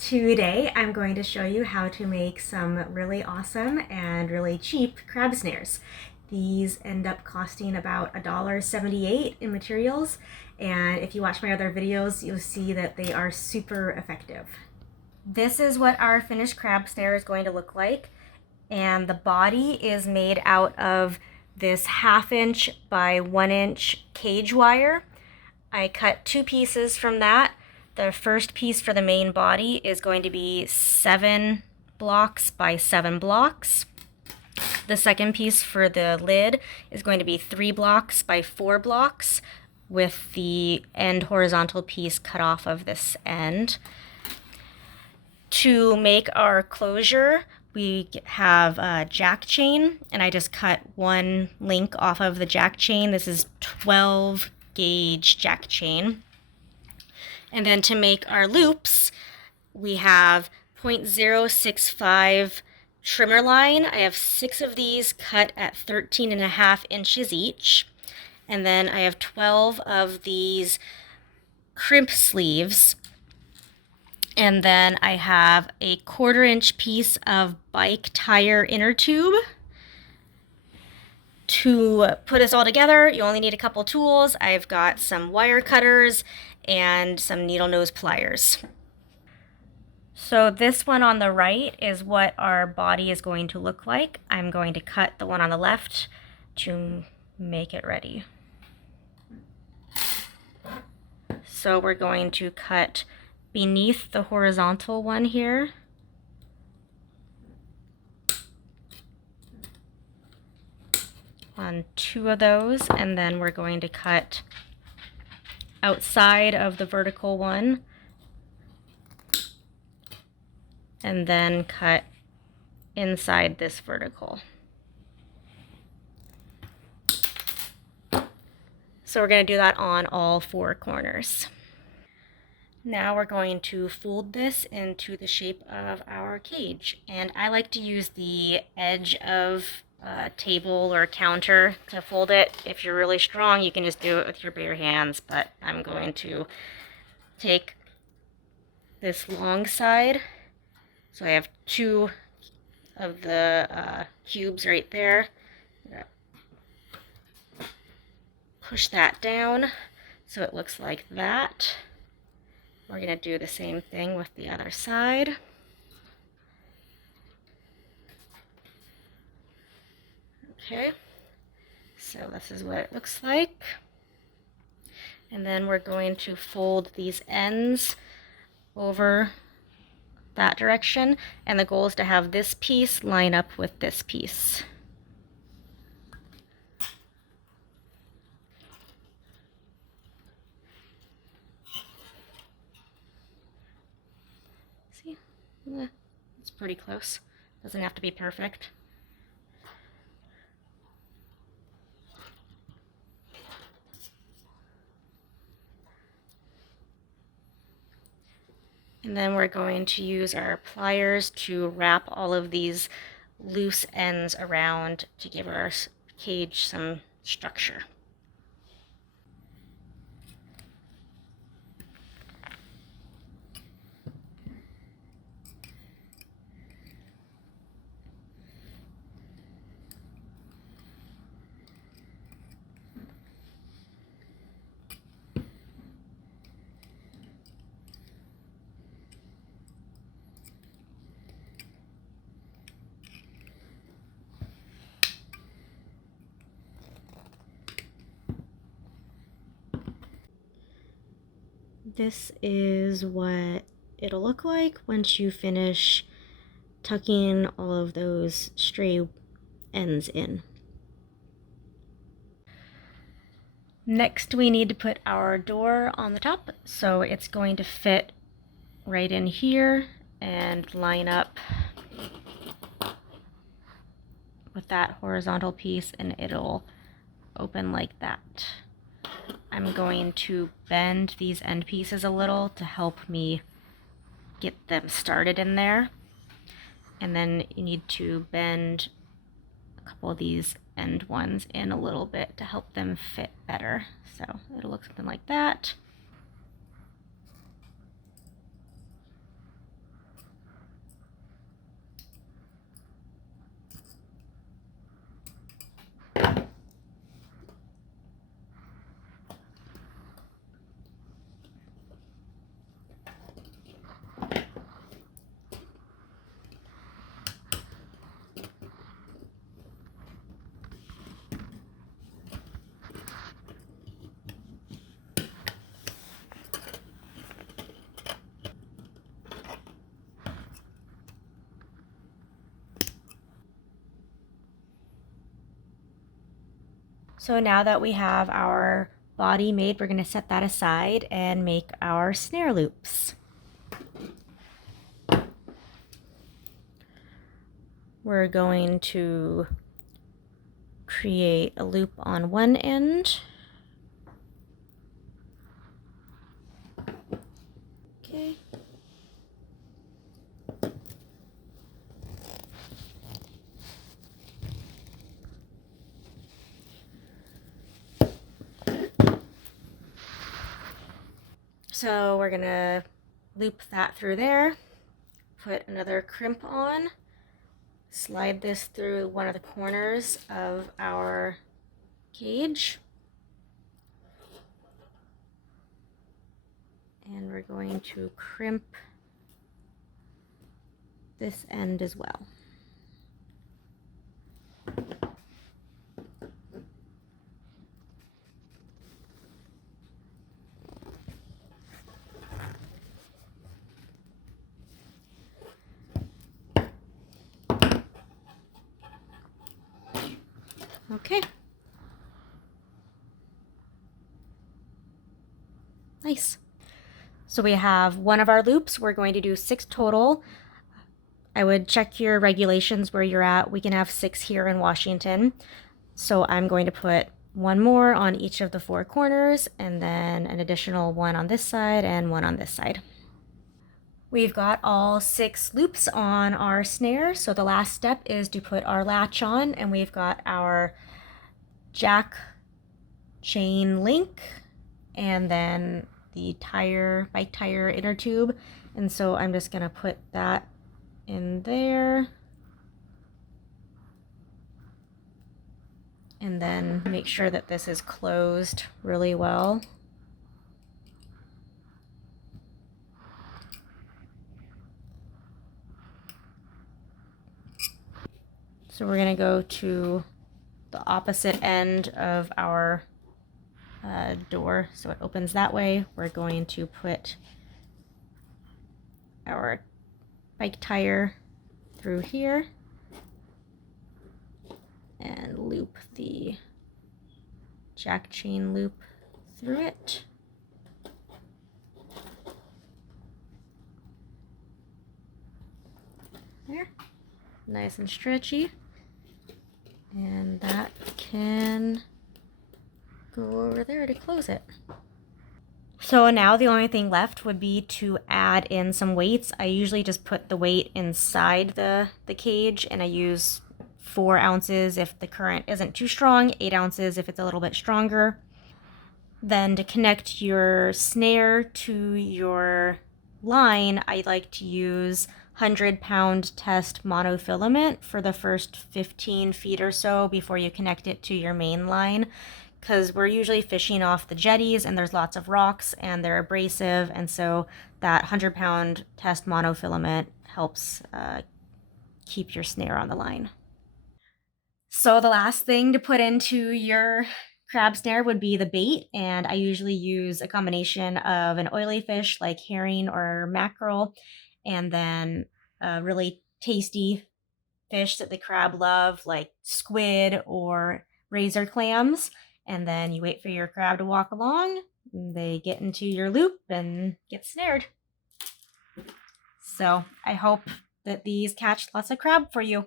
Today I'm going to show you how to make some really awesome and really cheap crab snares. These end up costing about $1.78 in materials, and if you watch my other videos you'll see that they are super effective. This is what our finished crab snare is going to look like, and the body is made out of this 1/2 inch by 1 inch cage wire. I cut 2 pieces from that. The first piece for the main body is going to be 7 blocks by 7 blocks. The second piece for the lid is going to be 3 blocks by 4 blocks, with the end horizontal piece cut off of this end. To make our closure, we have a jack chain, and I just cut 1 link off of the jack chain. This is 12 gauge jack chain. And then to make our loops, we have 0.065 trimmer line. I have 6 of these cut at 13.5 inches each. And then I have 12 of these crimp sleeves. And then I have a 1/4 inch piece of bike tire inner tube. To put this all together, you only need a couple tools. I've got some wire cutters and some needle nose pliers. So this one on the right is what our body is going to look like. I'm going to cut the one on the left to make it ready. So we're going to cut beneath the horizontal one here. On 2 of those, and then we're going to cut outside of the vertical one, and then cut inside this vertical. So we're going to do that on all 4 corners. Now we're going to fold this into the shape of our cage, and I like to use the edge of a table or counter to fold it. If you're really strong, you can just do it with your bare hands, but I'm going to take this long side. So I have 2 of the cubes right there. Push that down so it looks like that. We're going to do the same thing with the other side. Okay, so this is what it looks like. And then we're going to fold these ends over that direction, and the goal is to have this piece line up with this piece. See? It's pretty close. Doesn't have to be perfect. And then we're going to use our pliers to wrap all of these loose ends around to give our cage some structure. This is what it'll look like once you finish tucking all of those stray ends in. Next, we need to put our door on the top, so it's going to fit right in here and line up with that horizontal piece, and it'll open like that. I'm going to bend these end pieces a little to help me get them started in there. And then you need to bend a couple of these end ones in a little bit to help them fit better. So it'll look something like that. So now that we have our body made, we're going to set that aside and make our snare loops. We're going to create a loop on one end. Okay. So we're gonna loop that through there, put another crimp on, slide this through one of the corners of our cage, and we're going to crimp this end as well. Okay. Nice. So we have one of our loops. We're going to do 6 total. I would check your regulations where you're at. We can have 6 here in Washington. So I'm going to put one more on each of the 4 corners, and then an additional one on this side and one on this side. We've got all 6 loops on our snare, so the last step is to put our latch on, and we've got our jack chain link and then the bike tire inner tube, and so I'm just gonna put that in there and then make sure that this is closed really well. So we're gonna go to the opposite end of our door, so it opens that way. We're going to put our bike tire through here and loop the jack chain loop through it. There, nice and stretchy. And that can go over there to close it. So now the only thing left would be to add in some weights. I usually just put the weight inside the cage, and I use 4 ounces if the current isn't too strong, 8 ounces if it's a little bit stronger. Then to connect your snare to your line, I like to use 100-pound test monofilament for the first 15 feet or so before you connect it to your main line, because we're usually fishing off the jetties and there's lots of rocks and they're abrasive, and so that 100-pound test monofilament helps keep your snare on the line. So the last thing to put into your crab snare would be the bait, and I usually use a combination of an oily fish like herring or mackerel, and then a really tasty fish that the crab love like squid or razor clams, and then you wait for your crab to walk along, they get into your loop and get snared. So I hope that these catch lots of crab for you.